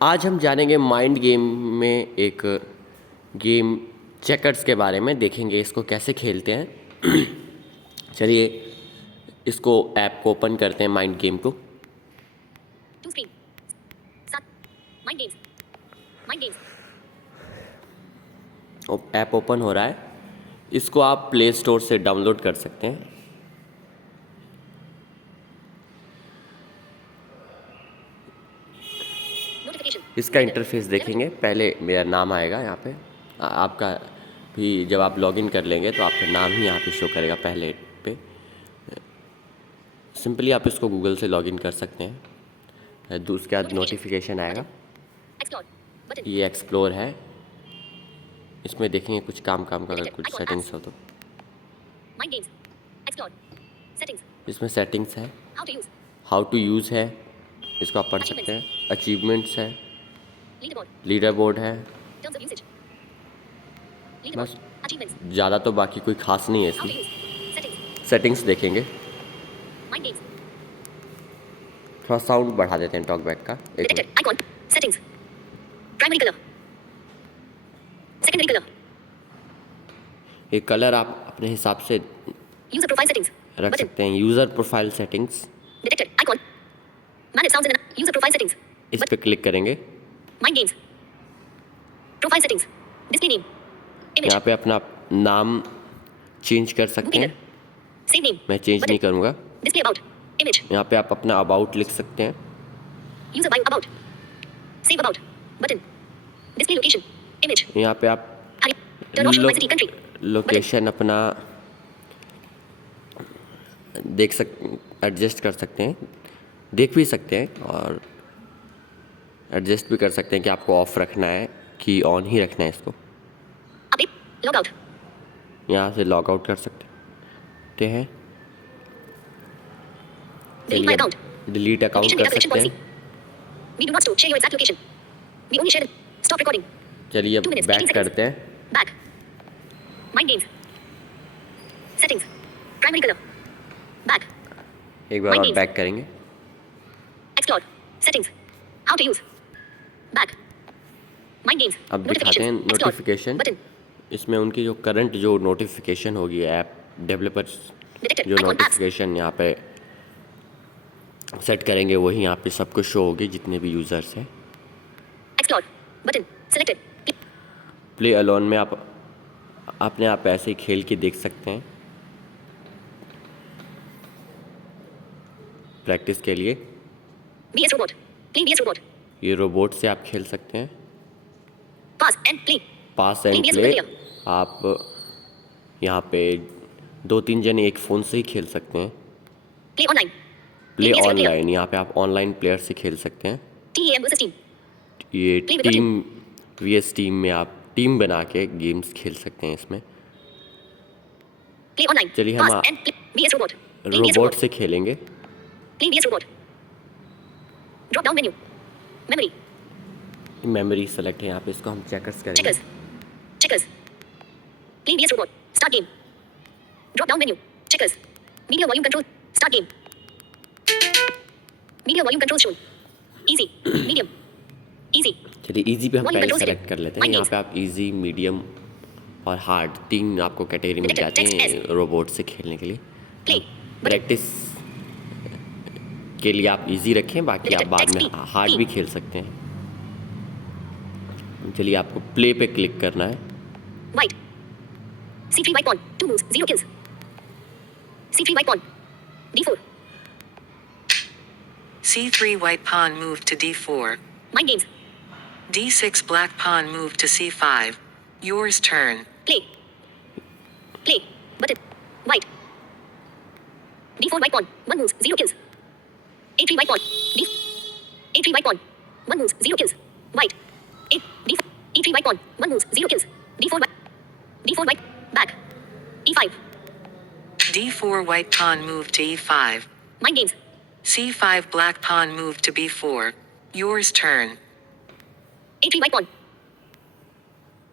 आज हम जानेंगे माइंड गेम में एक गेम चेकर्स के बारे में। देखेंगे इसको कैसे खेलते हैं। चलिए इसको ऐप को ओपन करते हैं, माइंड गेम को। To screen mind games mind games app open हो रहा है। इसको आप प्ले स्टोर से डाउनलोड कर सकते हैं। नोटिफिकेशन इसका इंटरफेस देखेंगे। पहले मेरा नाम आएगा यहाँ पे। आपका भी जब आप लॉगिन कर लेंगे तो आपका नाम ही यहाँ पे शो करेगा पहले पे। सिंपली आप इसको गूगल से लॉगिन कर सकते हैं। उसके बाद नोटिफिकेशन आएगा। एक्सप्लोर बटन ये एक्सप्लोर है। इसमें देखेंगे कुछ काम का अगर कुछ आइकॉन सेटिंग्स हो तो। माइंड गेम्स एक्सप्लोर सेटिंग्स इसमें सेटिंग्स है, how to use how to use है, इसको आप पढ़ सकते हैं। अचीवमेंट्स है, लीडर बोर्ड लीडर बोर्ड है। टर्म्स ऑफ यूसेज लीडर बस, बोर्ड अचीवमेंट्स ज़्यादा तो बाकी कोई खास नहीं है हाउ टू इसमें। यूज सेटिंग्स सेटिंग्स देखेंगे। माइंड गेम्स थोड़ा साउंड बढ़ा देते हैं टॉकबैक का। एक minute. Detected icon settings primary colour secondary colour ये कलर आप अपने हिसाब से यूजर प्रोफाइल सेटिंग्स रख बटन सकते हैं। User profile settings, detected icon manage sounds इन यूजर प्रोफाइल सेटिंग्स इस पे क्लिक करेंगे। Mind games profile settings display name image यहाँ पे अपना नाम चेंज कर सकते हैं। सेव नेम मैं चेंज नहीं करूँगा। डिस्प्ले अबाउट इमेज यहाँ पे आप अपना अबाउट लिख सकते हैं। User bio about save about button display location image यहाँ पे आप turn off show by city country location अपना एडजस्ट कर सकते हैं, देख भी सकते हैं और एडजस्ट भी कर सकते हैं कि आपको ऑफ रखना है कि ऑन ही रखना है इसको। अपडेट लॉग आउट यहाँ से लॉग आउट कर सकते हैं। Delete my account delete account कर सकते हैं। We do not store share your exact location we only share stop recording चलिए अब 2 minutes, 18 बैक seconds. करते हैं। Back mind games settings primary colour back एक बार Mind और games. बैक करेंगे। Explore settings how to use back mind games अब दिखाते हैं नोटिफिकेशन। बटन इसमें उनकी जो करंट जो नोटिफिकेशन होगी ऐप डेवलपर्स डिटेक्टेड जो आइकॉन एप्स नोटिफिकेशन यहाँ पे सेट करेंगे वही यहाँ पे सबको शो होगी जितने भी यूज़र्स हैं। Explore button selected play alone में आप अपने आप ऐसे ही खेल के देख सकते हैं प्रैक्टिस के लिए। BS robot play BS robot ये रोबोट से आप खेल सकते हैं। Pass and play pass and Play play BS आप यहाँ पे 2-3 जने एक फ़ोन से ही खेल सकते हैं। Play online play BS online, यहाँ पे आप ऑनलाइन प्लेयर से खेल सकते हैं। टीएम वर्सेस टीम ये Play with the team VS team में आप टीम बना के गेम्स खेल सकते हैं इसमें। प्ले ऑनलाइन चलिए हम pass and play BS robot robot से खेलेंगे। Play BS robot drop down menu memory memory select है यहाँ पे, इसको हम चेकर्स करेंगे। checkers checkers play BS robot start game drop down menu checkers media volume control start game media volume control shown easy medium easy चलिए easy पे हम Volume पहले control सेलेक्ट setting. कर लेते हैं। Mind यहाँ games. पे आप इजी, मीडियम और हार्ड 3 आपको कैटेगरी मिल Detected जाते text हैं रोबोट से खेलने के लिए। play button प्रैक्टिस के लिए आप इजी रखें, बाकी आप बाद में Text P. हार्ड भी खेल सकते हैं। चलिए आपको प्ले पे क्लिक करना है। white c3 white pawn 2 moves 0 kills c3 white pawn d4 c3 white pawn moved to d4. mind games d6 black pawn moved to c5. Yours turn. play play button white d4 white pawn 1 moves 0 kills a3 white pawn d a3 white pawn 1 moves 0 kills white a d4 e3 white pawn 1 moves 0 kills d4 white d4 white back e5 d4 white pawn moved to e5. mind games c5 black pawn moved to b4. Yours turn. a3 white pawn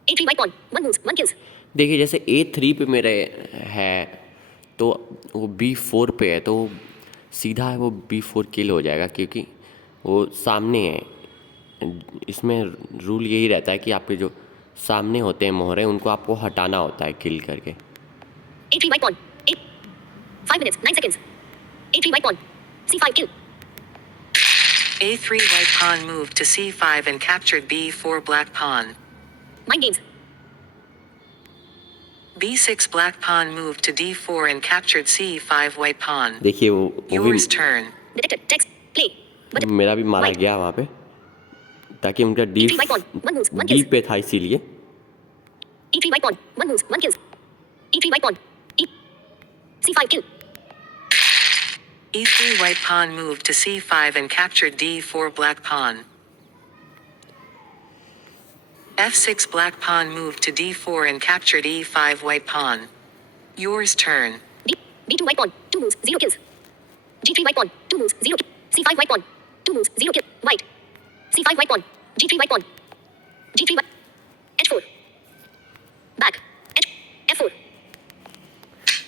a3 white pawn 1 moves 1 kills देखिए जैसे A3 पे मेरे है तो वो B4 पे है, तो सीधा है वो B4 किल हो जाएगा क्योंकि वो सामने है इसमें रूल यही रहता है कि आपके जो सामने होते हैं मोहरे उनको आपको हटाना होता है किल करके। A3 white pawn. 5 minutes, 9 seconds. A3 white pawn. C5 kill. A3 white pawn moved to C5 and captured B4 black pawn. Mind games. B6 black pawn moved to D4 and captured C5 white pawn. देखिए वो Yours भी turn. Detected. Text. Play. Button. मेरा भी मारा White. गया वहाँ पे, ताकि उनका D E3 white pawn. 1 moves, 1 D kills. पे था इसीलिए। E3 white pawn. 1 moves, 1 kills. E3 white pawn. C5 kill. E3 white pawn moved to C5 and captured D4 black pawn. F6 black pawn moved to D4 and captured E5 white pawn. Yours turn. D2 white pawn. 2 moves, 0 kills. G3 white pawn. 2 moves, 0 kill. C5 white pawn. 2 moves, 0 kill. White. C5 white pawn. G3 white pawn. G3 white. H4. Back. F4.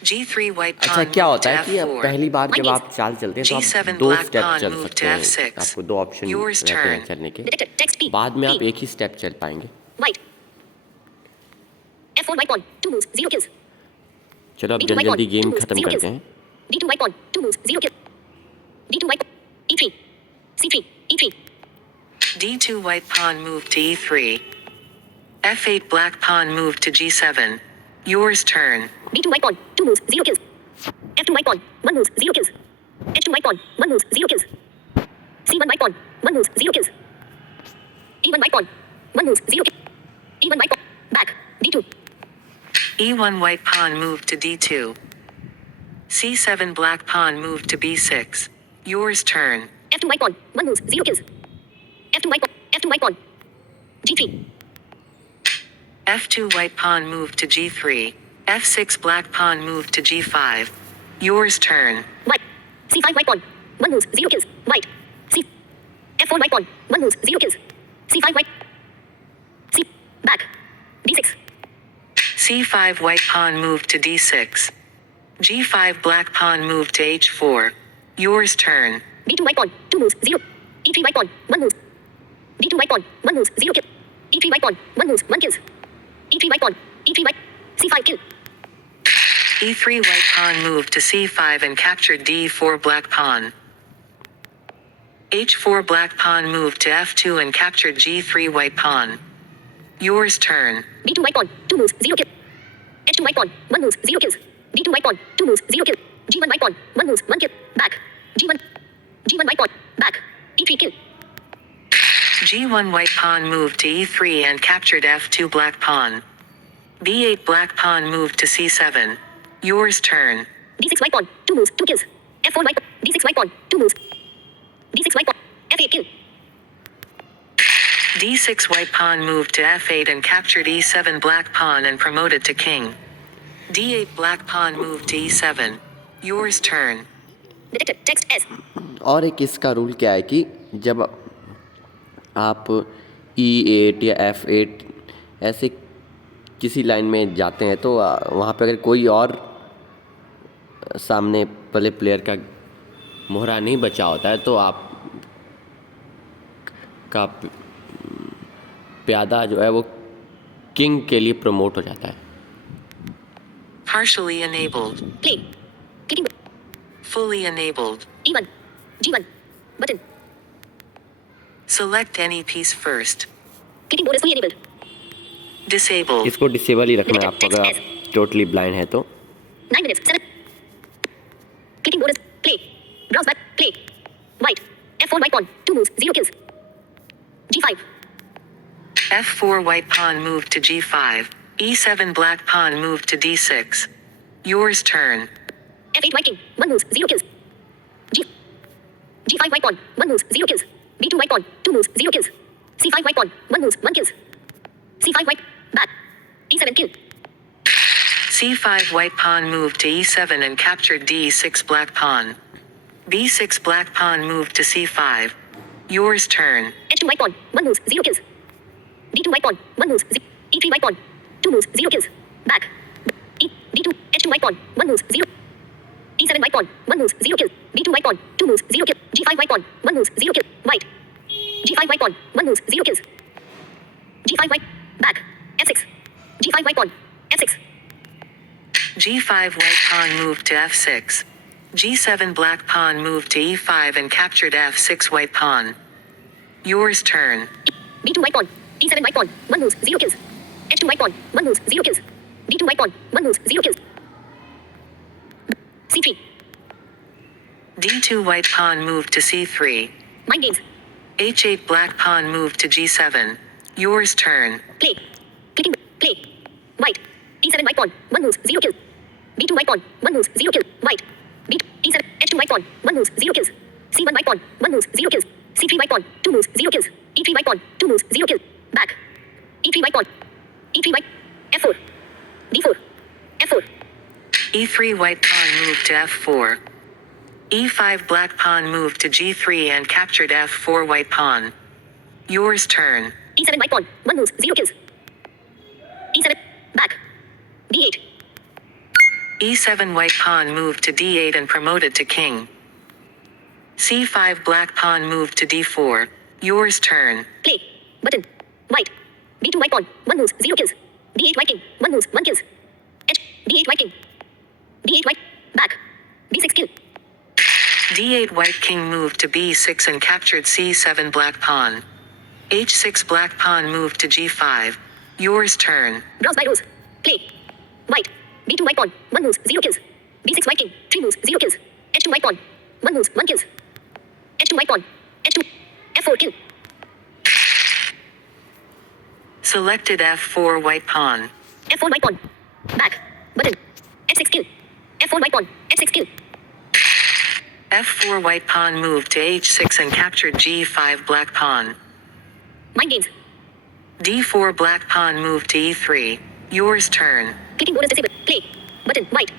G3 white अच्छा pawn क्या moved होता to है कि अब F4. पहली बार जब Mind आप चाल चलते हैं तो आप G7 दो black स्टेप pawn चल moved सकते to हैं, F6. आपको दो ऑप्शन Yours रहते हैं turn. चलने के। Detected. Text P. बाद में आप P. एक ही स्टेप चल पाएंगे। White. F4 white pawn. 2 moves, 0 kills. चलो अब D2 जल्दी white pawn. जल्दी 2 गेम moves, खत्म 0 करते kills. हैं। D2 white pawn. 2 moves, 0 kill. D2 white pawn. E3. C3. E3. D2 white pawn moved to E3. F8 black pawn moved to G7. Yours turn. B2 white pawn. 2 moves, 0 kills. F2 white pawn. 1 moves, 0 kills. H2 white pawn. 1 moves, 0 kills. C1 white pawn. 1 moves, 0 kills. E1 white pawn. 1 moves, 0 kills. E1 white pawn. Back. D2. E1 white pawn moved to D2. C7 black pawn moved to B6. Yours turn. F2 white pawn. 1 moves, 0 kills. F2 white pawn. F2 white pawn. G3. F2 white pawn moved to G3. F6 black pawn moved to G5. Yours turn. White. C5 white pawn. 1 moves, 0 kills. White. C. F4 white pawn. 1 moves, 0 kills. C5 white. C. Back. D6. C5 white pawn moved to D6. G5 black pawn moved to H4. Yours turn. D2 white pawn. 2 moves, 0. E3 white pawn. 1 moves. D2 white pawn. 1 moves, 0 kill. E3 white pawn. 1 moves, 1 kills. E3 white pawn. E3 white. C5 kill. E3 white pawn moved to C5 and captured D4 black pawn. H4 black pawn moved to F2 and captured G3 white pawn. Yours turn. D2 white pawn. 2 moves, 0 kill. H2 white pawn. 1 moves, 0 kills. D2 white pawn. 2 moves, 0 kill. G1 white pawn. 1 moves, 1 kill. Back. G1. G1 white pawn. Back. E3 kill. G1 white pawn moved to E3 and captured F2 black pawn. B8 black pawn moved to C7. Yours turn. D6 white pawn. 2 moves, 2 kills. F4 white pawn. D6 white pawn. 2 moves. D6 white pawn. F8 kill. D6 white pawn moved to F8 and captured E7 black pawn and promoted to king. D8 black pawn moved to E7. Yours turn. Detected. Text S. और एक इसका rule क्या है कि जब आप E8 या F8 ऐसे किसी लाइन में जाते हैं तो वहाँ पे अगर कोई और सामने वाले प्लेयर का मोहरा नहीं बचा होता है तो आप का प्यादा जो है वो किंग के लिए प्रमोट हो जाता है। Partially enabled. Play. Clicking. Fully enabled. E1. G1. Button. Select any piece first. Clicking mode is fully enabled. Disabled. इसको डिसेबल ही रखना है आपको अगर आप टोटली ब्लाइंड है तो। 9 minutes. 7. Clicking mode is play. Browse back. Play. White. F4 white pawn. 2 moves. 0 kills. G5. F4 white pawn moved to G5. E7 black pawn moved to D6. Yours turn. F8 white king. 1 moves. 0 kills. G5 white pawn. 1 moves. 0 kills. B2 white pawn. 2 moves. 0 kills. C5 white pawn. 1 moves. 1 kills. C5 white. Back. E7 kill. C5 white pawn moved to E7 and captured D6 black pawn. B6 black pawn moved to C5. Yours turn. H2 white pawn. 1 moves. 0 kills. D2 white pawn. 1 moves. E3 white pawn. 2 moves. 0 kills. Back. D2. H2 white pawn. 1 moves. 0. E7 white pawn. 1 moves. 0 kills. B2 white pawn. 2 moves. 0 kill. G5 white pawn. 1 moves. 0 kill. White. G5 white pawn. 1 moves, 0 kills. G5 white. Back. F6. G5 white pawn. F6. G5 white pawn moved to F6. G7 black pawn moved to E5 and captured F6 white pawn. Yours turn. B2 white pawn. E7 white pawn. 1 moves, 0 kills. H2 white pawn. 1 moves, 0 kills. D2 white pawn. 1 moves, 0 kills. C3. D2 white pawn moved to C3. Mind games. H8 black pawn moved to G7. Yours turn. Play. Clicking. Play. White. E7 white pawn. 1 moves, 0 kills. B2 white pawn. 1 moves, 0 kills. White. B. E7. H2 white pawn. 1 moves, 0 kills. C1 white pawn. 1 moves, 0 kills. C3 white pawn. 2 moves, 0 kills. E3 white pawn. 2 moves, 0 kills. Back. E3 white pawn. E3 white. F4. D4. F4. E3 white pawn moved to F4. E5 black pawn moved to G3 and captured F4 white pawn. Yours turn. E7 white pawn. 1 moves, 0 kills. E7. Back. D8. E7 white pawn moved to D8 and promoted to king. C5 black pawn moved to D4. Yours turn. Play. Button. White. B2 white pawn. 1 moves, 0 kills. D8 white king. 1 moves, 1 kills. H. D8 white king. D8 white. Back. B6 kill. D8 white king moved to B6 and captured C7 black pawn. H6 black pawn moved to G5. Yours turn. Browse by rows. Play. White. B2 white pawn. 1 moves, 0 kills. B6 white king. 3 moves, 0 kills. H2 white pawn. 1 moves, 1 kills. H2 white pawn. H2. F4 kill. Selected F4 white pawn. F4 white pawn. Back. Button. F6 kill. F4 white pawn. F6 kill. F4 white pawn moved to H6 and captured G5 black pawn. Mind games. D4 black pawn moved to E3. Yours turn. Clicking bonus disabled. Play. Button. White.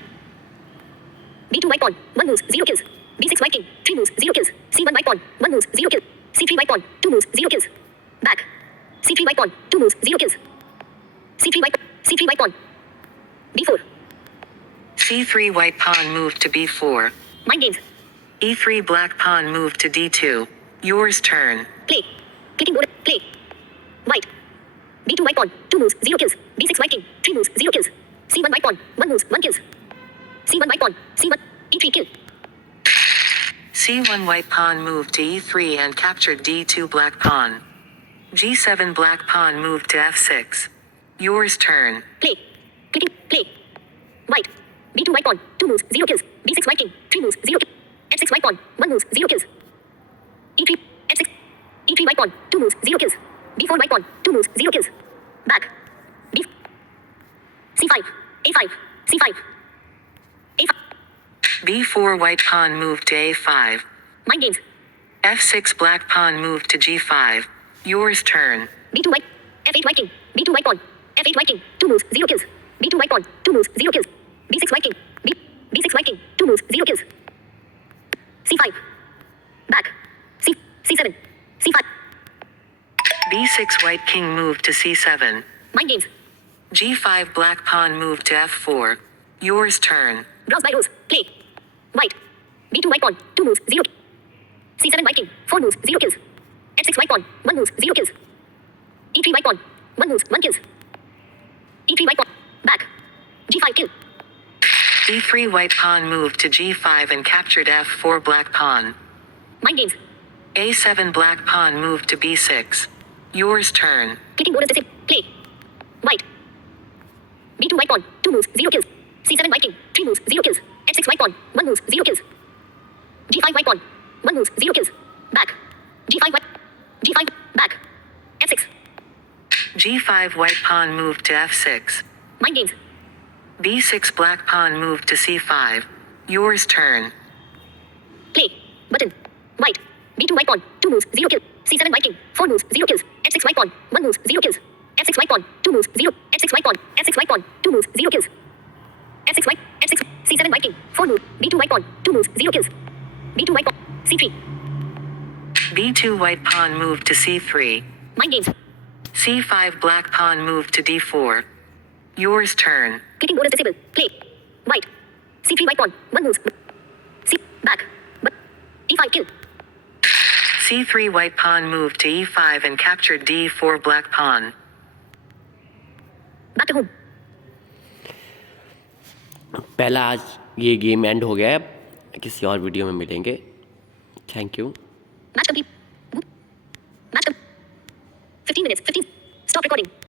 B2 white pawn. 1 moves, 0 kills. B6 white king. 3 moves, 0 kills. C1 white pawn. 1 moves, 0 kills. C3 white pawn. 2 moves, 0 kills. Back. C3 white pawn. 2 moves, 0 kills. C3 white pawn. B4. C3 white pawn moved to B4. Mind games. E3 black pawn moved to D2. Yours turn. Play. Clicking bonus. Play. White. B2 white pawn. 2 moves, 0 kills. B6 white king. 3 moves, 0 kills. C1 white pawn. 1 moves, 1 kills. C1 white pawn. C1. E3 kill. C1 white pawn moved to E3 and captured D2 black pawn. G7 black pawn moved to F6. Yours turn. Play. Clicking. Play. White. B2 white pawn. 2 moves, 0 kills. B6 white king. 3 moves, 0 kills. F6 white pawn. 1 moves, 0 kills. E3. F6. E3 white pawn. 2 moves, 0 kills. D4 white pawn. 2 moves, 0 kills. Back. D. C5. A5. C5. A5. B4 white pawn moved to A5. Mind games. F6 black pawn moved to G5. Yours turn. B2 white. F8 white king. B2 white pawn. F8 white king. 2 moves, 0 kills. B2 white pawn. 2 moves, 0 kills. B6 white king. B6 white king. 2 moves, 0 kills. C5. Back. C7. C5. B6 white king moved to C7. Mind games. G5 black pawn moved to F4. Yours turn. Browse by rows. Play. White. B2 white pawn. 2 moves, 0 kills. C7 white king. 4 moves, 0 kills. F6 white pawn. 1 moves, 0 kills. E3 white pawn. 1 moves, 1 kills. E3 white pawn. Back. G5 kill. E3 white pawn moved to G5 and captured F4 black pawn. Mind games. A7 black pawn moved to B6. Yours turn. Clicking bonus disabled. Play. White. B2 white pawn. 2 moves, 0 kills. C7 white king. 3 moves, 0 kills. F6 white pawn. 1 moves, 0 kills. G5 white pawn. 1 moves, 0 kills. Back. G5 white. G5. Back. F6. G5 white pawn moved to F6. Mind games. B6 black pawn moved to C5. Yours turn. Play. Button. White. B2 white pawn. 2 moves, 0 kills. C7 white king. 4 moves, 0 kills. F6 white pawn. 1 moves, 0 kills. F6 white pawn. 2 moves, 0. F6 white pawn. F6 white pawn. 2 moves, 0 kills. F6 white. F6. C7 white king. 4 moves. B2 white pawn. 2 moves, 0 kills. B2 white pawn. C3. B2 white pawn moved to C3. Mind games. C5 black pawn moved to D4. Yours turn. Clicking bonus disabled. Play. White. C3 white pawn. 1 moves. C. Back. But. E5 kill. c3 white pawn moved to e5 and captured d4 black pawn. Back to home. पहला आज ये game and हो गया है, किसी और video में मिलेंगे। Thank you. Match complete. Match 15 minutes. 15. Stop recording.